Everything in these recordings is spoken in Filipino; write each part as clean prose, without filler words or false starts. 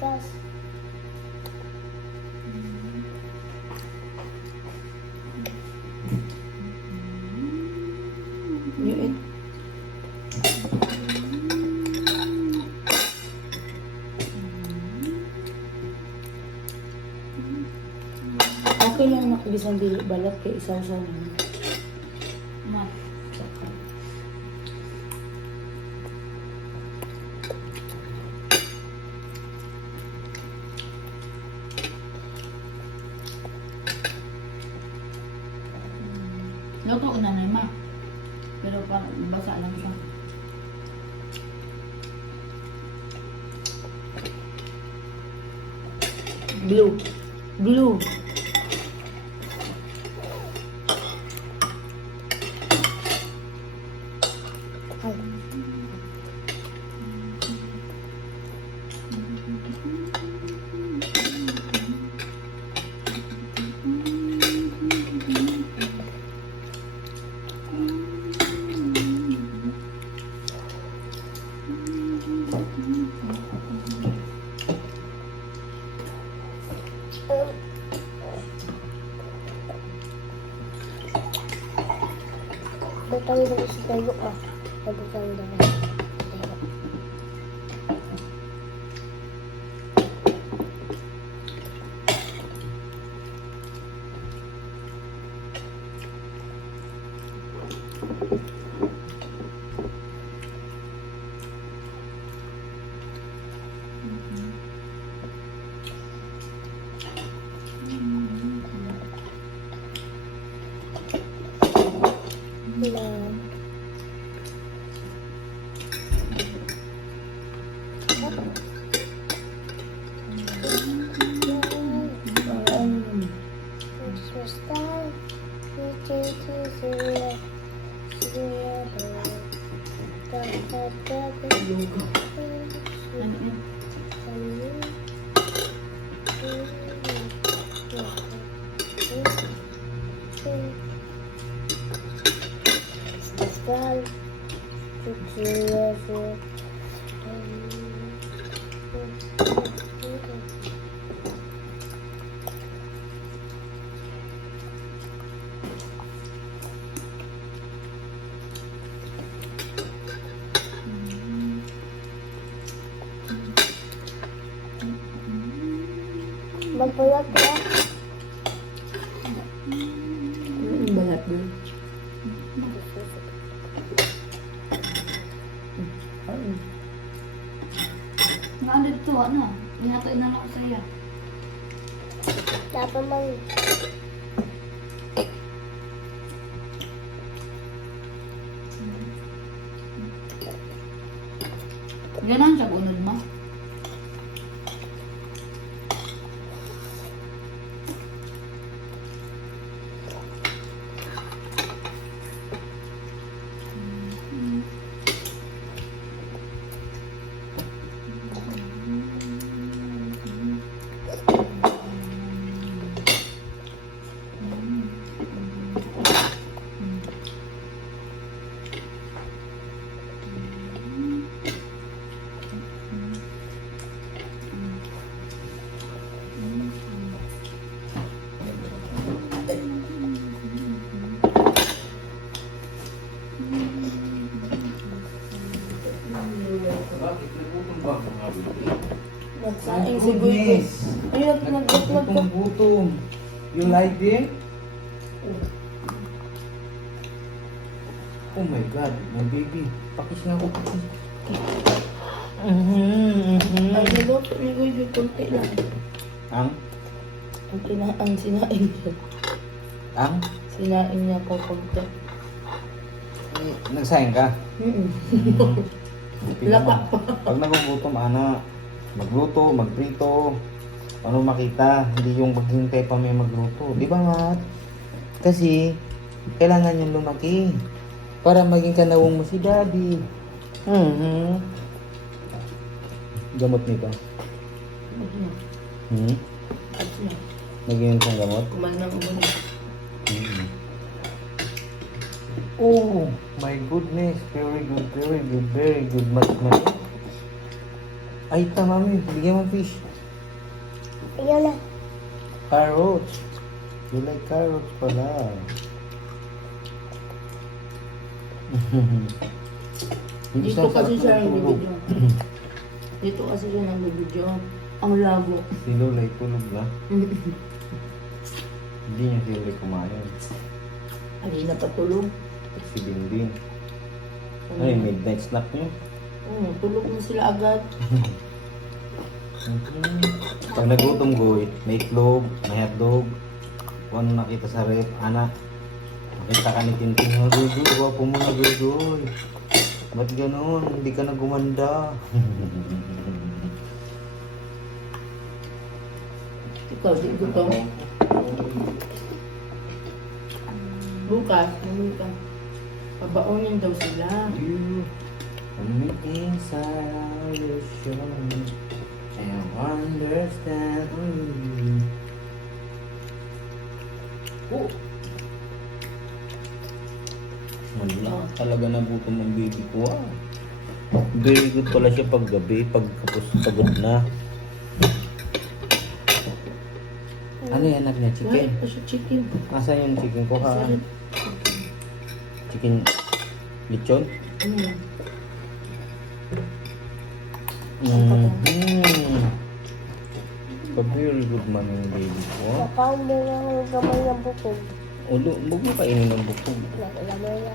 gas. You eat. Okay lang na bisang dili balat kay isaw-saw na. Ma. Luto ko na na, ma. Pero parang basa lang siya. Blue. Blue. Ay. Butang dulu sa tayo ah. Butang dulu. Lang. Ano yun? Pascal, magpuyat ya. Ang balat doon. Nga dito, ano? Inato na ako sa'yo. Dapat man. Ganon siya unod mo. Bakit? Nagutom ba ako nga baby? Nagsaing si Goodness. Ayun, nagbutlog ko. Gutom. You like it? Oh my God, my baby. Pakis nga ako. Pakis. Ang niluto ni Goodness, kunti lang. Ang? Ang sinaing niya. Ang? Sinaing niya po kunti. Eh, nagsayang ka? Lapak pa. Pag nagugutom, ana, magluto, magprito, ano makita, hindi yung maghintay pa may magluto. Di ba nga? Kasi, kailangan yung lumaki para maging kanawang mo si daddy. Gamot nito. Nagyan siyang gamot. Kuman ng uman. Oh my goodness, very good, very good, very good. Ay, tama mami. Bigyan mo fish. Ayan na. Carrots. You like carrots pala. Hindi Dito siya kasi siya sarap ng tulog. nagbibidyo. Dito kasi siya nagbibidyo. Ang labo. Si Lola ay tulog na. Hindi niya si Lola kumain. Ay, napatulog. At si Binbin. Ano yung midnight snack niyo? Tulog na sila agad. Pag nagutom goy, may itlog, may hotdog. Kung ano nakita sa rep, anak. Nakita ka ni Tintin, Gugoy, wapo mo na Gugoy. Ba't ganun? Hindi ka na gumanda. Ikaw, di gutom. Bukas, pabaunin daw sila. You, making solution. And understand you. Oh. Wala, talaga nagutom ang baby ko ah. Very good pala siya pag gabi, pagkapos pagod na. Ano yan anak niya? Wala Chicken? pa siya chicken. Asa yung chicken ko ha? Sarap. Chicken lechon? Very good man yung baby ko. Nakaon mo na ang gamay ng bukog. Ulo, huwag mo kainin ng bukog. Nakulamay na.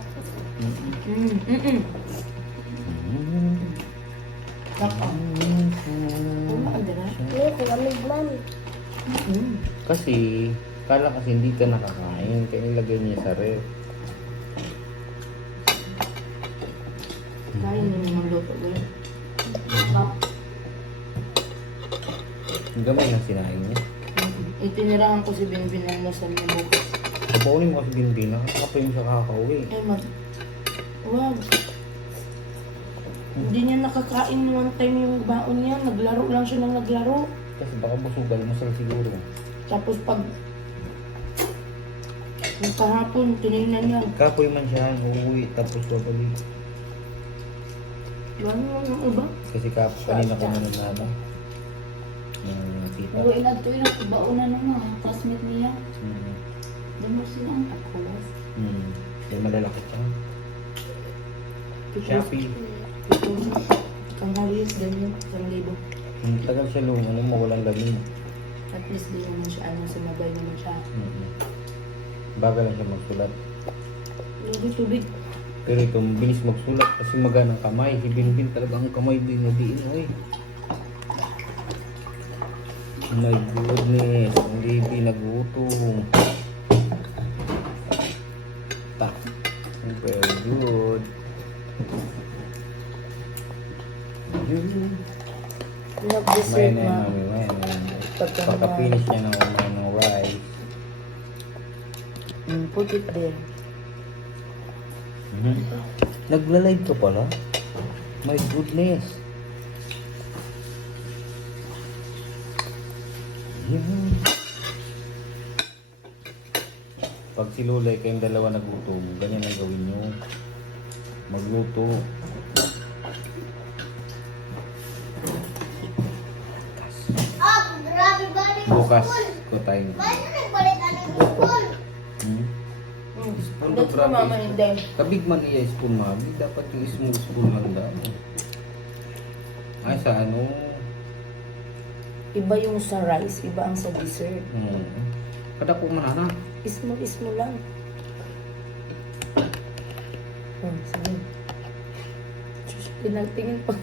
Naka. Wala ka dira. Hindi, kulamig man. Kasi, kala kasi hindi ka nakakain, kaya nilagay niya sa ref. Kain na naman luto ba? Ang gamay na sinain niya. Itinirahan ko si Binbin ng nasal niya bukas. Kapaunin mo kasi Binbin, nakakapa yung siya kakauwi. Eh, wag. Hindi niya nakakain one time yung baon niya. Naglaro lang siya ng naglaro. Kasi baka busugal mo sila siguro. Tapos pag yung kahapon, tinignan niya. Kapoy man siya, uuwi, tapos babalik. Ano yung iba? Kasi kanina ko naman nana. Nakita. Uwi na ito yung baon na ng mga classmate niya. Hmm. Damo sila ang takulas. May malalaki ka. Shopee. Kanghalios, ganyan. 1,000. Tagal siya ano mo, walang lamig. At least di naman siya, sumabay naman siya. Bagal lang siya magsulat. Tubig. Pero ito, mabilis magsulat kasi maganang kamay. Si Binbin talagang kamay din na diin. Oy. My goodness, ang baby nagutom. Ta. Very good. Nag-dessert May na. mami, may. Pagka Pagka-finish niya ng kumain ng rice. Put it there. Nagla-live ka pala? My goodness. Pag si Lulay kayong dalawa nagluto, ganyan ang gawin nyo. Magluto. Grabe ba rin? Bukas ko tayo. Paano nagbalik ang school? Spoon That's ba, for mama and dad. Kabig man iya spoon mami, dapat yung small spoon lang daw. Ay sa ano? Iba yung sa rice, iba ang sa dessert. Kada po manana. Ismo lang. Sige. Diyos, pinagtingin pa.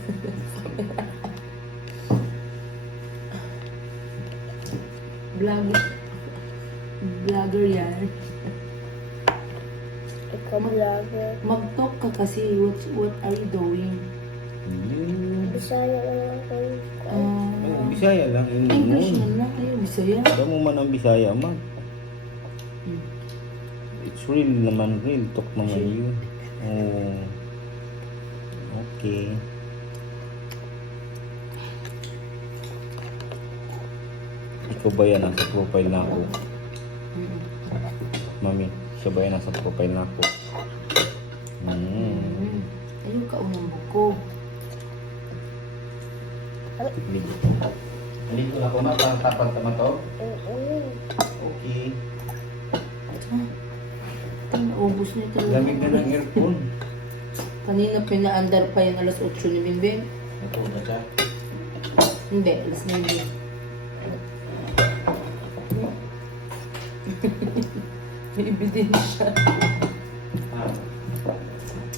Vlogger yan. Ikaw vlogger. Mag-talk ka kasi, what are you doing? Bisaya lang ako. Bisaya lang. English man lang kayo, Bisaya. Alam mo man ang Bisaya man. It's real naman, real talk naman yun. Oh. Okay. Ikaw ba yan nasa profile na ako? Mami, siya ba yan nasa profile na ako? Ayun ka unang buko. Halito na ko na, parang tapat naman to. Oo. Okay. Naubos na ito. Lamig na ng earphone. Kanina pinaandar pa yan alas 8 ni Bimbing. Ito na siya. Hindi, alas 9. May ebidensya.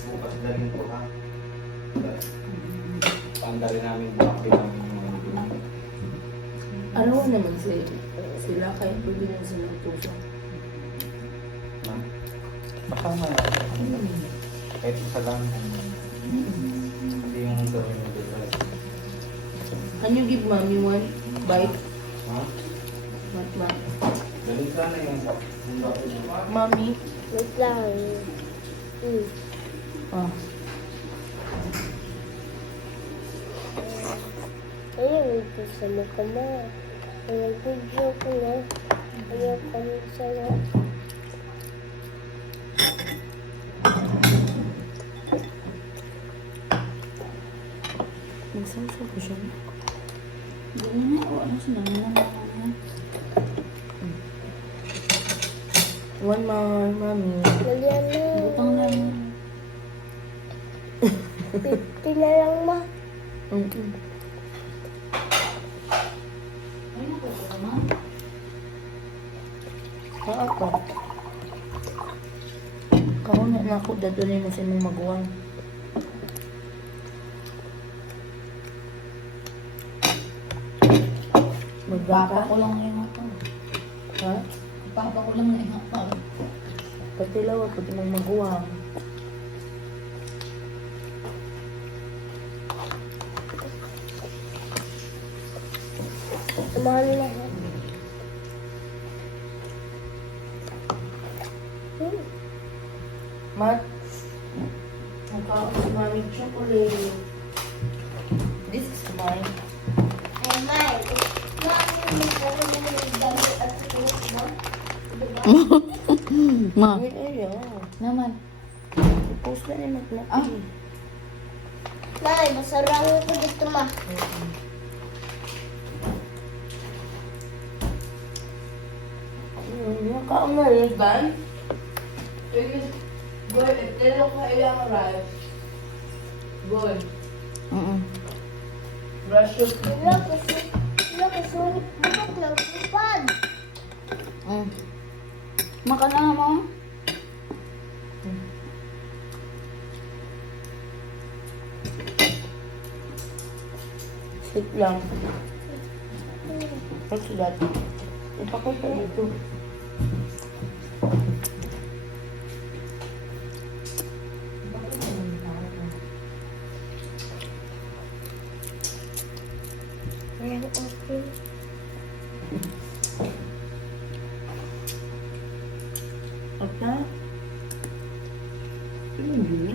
Bukas na rin po ha. Panda rin namin bukas din namin yung mga dumi. Ano naman sila kahit pwede na sila tuso. Ha? Baka nga. Kahit isa lang. Hindi yung gawin mo dito. Can you give mommy one bite? Ha? Not. Galing sana yung Mommy? Wait lang. Ah. Ayun, ito sa mukha mo. Ayun, video ko na. Ayun, kami sa'yo. Magsawsaw ko siya. Ganyan na. O, ano sila? One more, mommy. Malian na. Butang na lang. 50 na lang, ma. Ay, naku, ma. Ako. Kaon na ako, dadalhin mo sa imong maguwang. Papa Magbaka? ko lang yung ito. Ha? Papa ko lang yung ito. Patilaw ako, di mong maguwang. Mahal na. Mat, magkaon si mami chocolate. This is mine. Ay, May. Dami at sulit mo. Ma. Ay, ayaw. Naman. I-post na ni Matlaki. Ah. May, masarang ko dito, ma. Kaon na rin, guys. Goy, telo ko ilang rice. Goy, brush your teeth. Wala ko sulit. Bakit lang kupad? Makan na mo. Sit lang. What's that? Ipakita ito. Ayan, okay. Apa? Ini